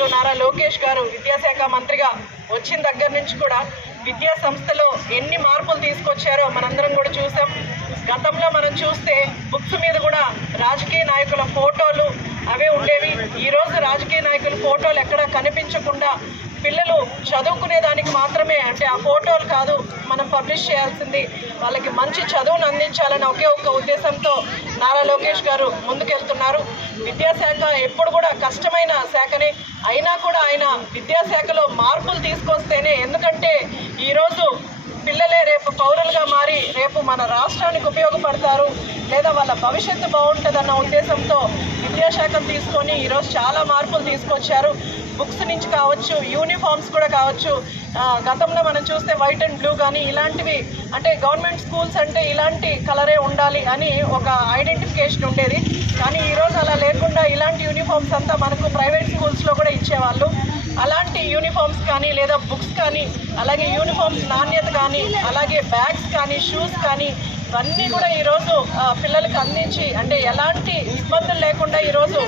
వర్యులు నారా లోకేష్ గారు విద్యాశాఖ మంత్రిగా వచ్చిన దగ్గర నుంచి కూడా విద్యా సంస్థలో ఎన్ని మార్పులు తీసుకొచ్చారో మనందరం కూడా చూసాం. గతంలో మనం చూస్తే బుక్స్ మీద కూడా రాజకీయ నాయకుల ఫోటోలు అవే ఉండేవి. ఈరోజు రాజకీయ నాయకుల ఫోటోలు ఎక్కడా కనిపించకుండా పిల్లలు చదువుకునే దానికి మాత్రమే, అంటే ఆ ఫోటోలు కాదు మనం పబ్లిష్ చేయాల్సింది, వాళ్ళకి మంచి చదువును అందించాలని ఒకే ఒక్క ఉద్దేశంతో నారా లోకేష్ గారు ముందుకెళ్తున్నారు. విద్యాశాఖ ఎప్పుడు కూడా కష్టమైన శాఖనే అయినా కూడా ఆయన విద్యాశాఖలో మార్పులు తీసుకొస్తేనే, ఎందుకంటే ఈరోజు పిల్లలే రేపు పౌరులుగా మారి రేపు మన రాష్ట్రానికి ఉపయోగపడతారు, లేదా వాళ్ళ భవిష్యత్తు బాగుంటుందన్న ఉద్దేశంతో విద్యాశాఖను తీసుకొని ఈరోజు చాలా మార్పులు తీసుకొచ్చారు. బుక్స్ నుంచి కావచ్చు, యూనిఫామ్స్ కూడా కావచ్చు. గతంలో మనం చూస్తే వైట్ అండ్ బ్లూ కానీ ఇలాంటివి, అంటే గవర్నమెంట్ స్కూల్స్ అంటే ఇలాంటి కలరే ఉండాలి అని ఒక ఐడెంటిఫికేషన్ ఉండేది. కానీ ఈరోజు అలా లేకుండా ఇలాంటి యూనిఫామ్స్ అంతా మనకు ప్రైవేట్ స్కూల్స్లో కూడా ఇచ్చేవాళ్ళు. అలాంటి యూనిఫామ్స్ కానీ లేదా బుక్స్ కానీ, అలాగే యూనిఫామ్స్ నాణ్యత కానీ, అలాగే బ్యాగ్స్ కానీ, షూస్ కానీ ఇవన్నీ కూడా ఈరోజు పిల్లలకు అందించి, అంటే ఎలాంటి ఇబ్బందులు లేకుండా ఈరోజు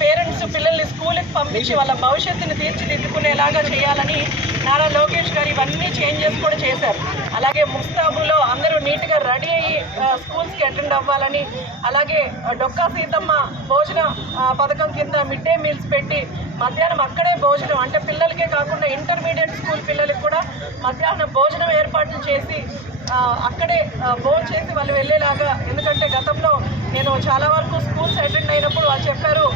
పేరెంట్స్ పిల్లల్ని స్కూల్కి పంపించి వాళ్ళ భవిష్యత్తుని తీర్చిదిద్దుకునేలాగా చేయాలని నారా లోకేష్ గారు ఇవన్నీ చేంజెస్ కూడా చేశారు. అలాగే ముస్తాబులో అందరూ నీట్గా రెడీ అయ్యి స్కూల్స్కి అటెండ్ అవ్వాలని, అలాగే డొక్కా సీతమ్మ భోజన పథకం కింద మిడ్ డే మీల్స్ పెట్టి మధ్యాహ్నం అక్కడే భోజనం, అంటే పిల్లలకే కాకుండా ఇంటర్మీడియట్ స్కూల్ పిల్లలకి కూడా మధ్యాహ్నం భోజనం ఏర్పాట్లు చేసి అక్కడే భోజనం చేసి వాళ్ళు వెళ్ళేలాగా. ఎందుకంటే గతంలో నేను చాలా వరకు స్కూల్స్ అటెండ్ అయినప్పుడు వాళ్ళు చెప్పారు,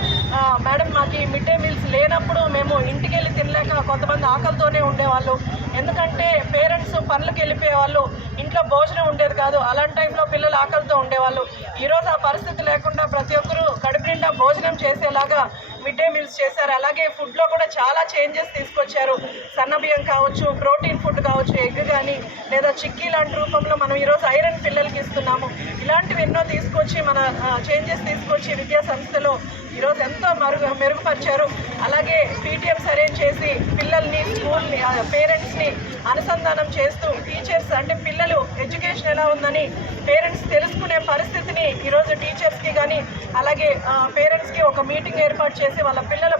మేడం మాకు ఈ మిడ్ డే మీల్స్ లేనప్పుడు మేము ఇంటికి వెళ్ళి తినలేక కొంతమంది ఆకలితోనే ఉండేవాళ్ళు, ఎందుకంటే పేరెంట్స్ పనులకు వెళ్ళిపోయేవాళ్ళు, ఇంట్లో భోజనం ఉండేది కాదు, అలాంటి టైంలో పిల్లలు ఆకలితో ఉండేవాళ్ళు. ఈరోజు ఆ పరిస్థితి లేకుండా ప్రతి ఒక్కరూ కడుపు నిండా భోజనం చేసేలాగా మిడ్ డే మీల్స్ చేశారు. అలాగే ఫుడ్లో కూడా చాలా చేంజెస్ తీసుకొచ్చారు. సన్నబియ్యం కావచ్చు, ప్రోటీన్ ఫుడ్ కావచ్చు, ఎగ్ కానీ లేదా చిక్కీ లాంటి రూపంలో మనం ఈరోజు ఐరన్ పిల్లలకి ఇస్తున్నాము. ఇలాంటివి ఎన్నో తీసుకొచ్చి మన చేంజెస్ తీసుకొచ్చి విద్యా సంస్థలో ఈరోజు ఎంతో మెరుగుపరిచారు. అలాగే పీటీఎంస్ అరేంజ్ చేసి పిల్లల్ని, స్కూల్ని, పేరెంట్స్ని అనుసంధానం చేస్తూ టీచర్స్, అంటే పిల్లలు ఎడ్యుకేషన్ ఎలా ఉందని పేరెంట్స్ తెలుసుకునే పరిస్థితిని ఈరోజు టీచర్స్కి కానీ అలాగే పేరెంట్స్కి ఒక మీటింగ్ ఏర్పాటు చేసి వాళ్ళ పిల్లల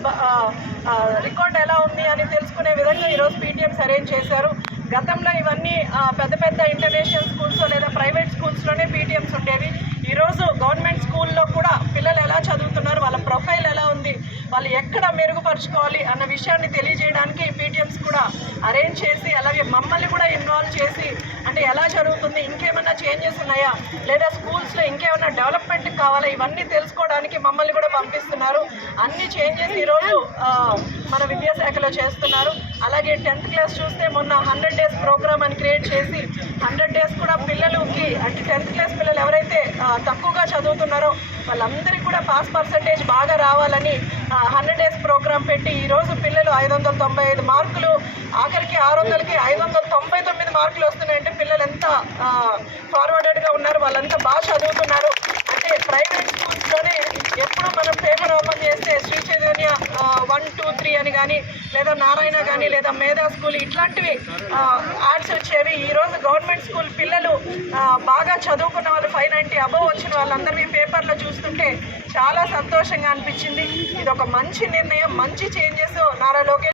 రికార్డ్ ఎలా ఉంది అని తెలుసుకునే విధంగా ఈరోజు పీటీఎంస్ అరేంజ్ చేశారు. గతంలో ఇవన్నీ పెద్ద పెద్ద ఇంటర్నేషనల్ స్కూల్స్ లేదా ప్రైవేట్ స్కూల్స్లోనే పీటీఎంస్ ఉండేవి. ఈరోజు గవర్నమెంట్ స్కూల్లో కూడా పిల్లలు ఎలా చదువుతున్నారు, వాళ్ళ ప్రొఫైల్ ఎలా ఉంది, వాళ్ళు ఎక్కడ మెరుగుపరుచుకోవాలి అన్న విషయాన్ని తెలియజేయడానికి పీటీఎంస్ కూడా అరేంజ్ చేసి, అలాగే మమ్మల్ని కూడా ఇన్వాల్వ్ చేసి, అంటే ఎలా జరుగుతుంది, ఇంకేమైనా చేంజెస్ ఉన్నాయా, లేదా స్కూల్స్లో ఇంకేమైనా డెవలప్మెంట్ కావాలా, ఇవన్నీ తెలుసుకోవడానికి మమ్మల్ని కూడా పంపిస్తున్నారు. అన్ని చేంజెస్ ఈరోజు మన విద్యాశాఖలో చేస్తున్నారు. అలాగే 10th క్లాస్ చూస్తే మొన్న 100 days ప్రోగ్రామ్ అని క్రియేట్ చేసి 100 days కూడా పిల్లలకి, అంటే 10th క్లాస్ పిల్లలు ఎవరైతే తక్కువగా చదువుతున్నారో వాళ్ళందరికీ కూడా పాస్ పర్సంటేజ్ బాగా రావాలని 100 days ప్రోగ్రామ్ పెట్టి ఈరోజు పిల్లలు 595 మార్కులు, ఆఖరికి 600కి 599 మార్కులు వస్తున్నాయంటే పిల్లలు ఎంత ఫార్వర్డెడ్గా ఉన్నారు, వాళ్ళంతా బాగా చదువుతున్నారు. అంటే ప్రైవేట్ స్కూల్స్లోనే ఎప్పుడు మనం పేపర్ ఓపెన్ చేస్తే శ్రీ చైతన్య 1, 2, 3 అని కానీ, లేదా నారాయణ కానీ, లేదా మేధా స్కూల్ ఇట్లాంటివి యాడ్స్ వచ్చేవి. ఈరోజు గవర్నమెంట్ స్కూల్ పిల్లలు బాగా చదువుకున్న వాళ్ళు 590 అబవ్ వచ్చిన వాళ్ళందరినీ పేపర్లో చూస్తుంటే చాలా సంతోషంగా అనిపించింది. ఇది ఒక మంచి నిర్ణయం, మంచి చేంజెస్ నారా లోకేష్